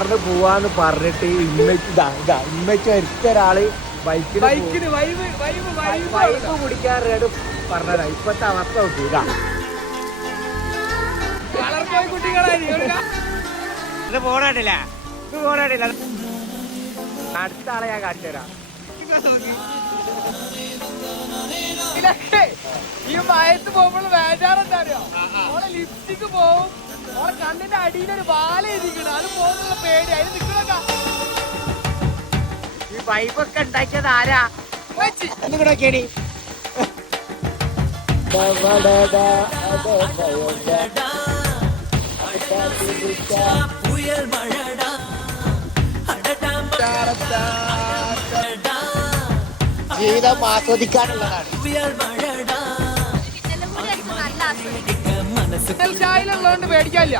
കാറിന് പോവാന്ന് പറഞ്ഞിട്ട് ഇമ്മച്ച് ഒരിക്കൽ ഒരാള് ബൈക്കിന് വൈബ് കുടിക്കാറുണ്ട് പറഞ്ഞതാ. ഇപ്പത്തെ അവസ്ഥ കിട്ടൂല. ഇത് പോണില്ല, അടുത്ത ആളെ ഞാൻ കാണിച്ചു തരാം. ഈ മയത്ത് പോകുമ്പോൾ വേജാറെന്താ അറിയോ? ഓളെ ലിപ്സ്റ്റിക്ക് പോവും, ഓളെ കണ്ണിന്റെ അടിയിലൊരു വാല എഴുതിക്കണം, അത് പോകുന്നുള്ള പേടി. അതിന് നിൽക്കണ ഈ വൈബൊക്കെ ഉണ്ടാക്കിയത് ആരാ? നോക്കിയേടി. ജീവിതം ആസ്വദിക്കാനുള്ളതാണ്. ചായയിലുള്ളതുകൊണ്ട് പേടിക്കാനില്ല.